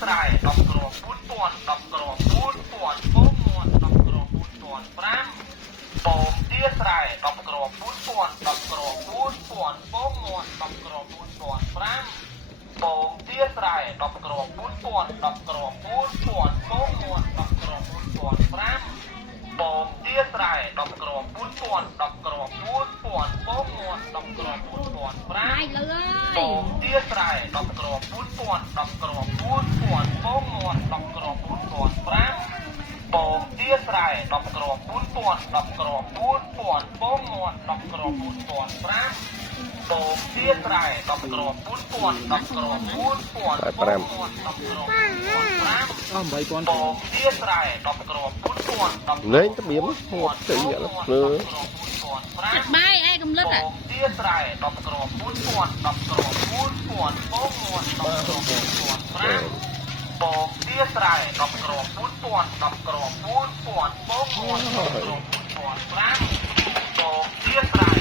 ស្រែ10គ្រាប់4ពាន់10គ្រាប់4ពាន់ពងមាន់10គ្រាប់4ពាន់5ពងទាស្រែ10គ្រាប់4ពាន់10គ្រាប់4ពាន់ពងមាន់10គ្រាប់4ពាន់5ពងទាស្រែ10គ្រាប់4ពាន់10គ្រាប់4ពាន់ពងមាន់10គ្រាប់4ពាន់5ពងទាស្រែ10គ្រាប់4ពាន់10គ្រាប់4ពាន់ពងមាន់10គ្រាប់4ពាន់5ពងទាស្រែ10គ្រាប់4ពាន់10គ្រាប់4ពាន់ពងមាន់10គ្រាប់4ពាន់5ពងទាស្រែ10គ្រាប់4ពាន់10គ្រាប់4ពាន់ពងមាន់10គ្រាប់4ពាន់5ពងទាស្រែ10គ្រាប់4ពាន់10គ្រាប់4ពាន់ពងមាន់10គ្រាប់4ពាន់5 8000ពងទាស្រែ10គ្រាប់4ពាន់10លេងត្បៀមហួតទៅយកលើចិត្តបាយឯងកំលឹកពងទាស្រែ10គ្រាប់4ពាន់10គ្រាប់4ពាន់ពងមាន់10គ្រាប់4ពាន់5ពងទាស្រែ10គ្រាប់4ពាន់10គ្រាប់4ពាន់ពងមាន់10គ្រាប់4ពាន់5ពងទាស្រែ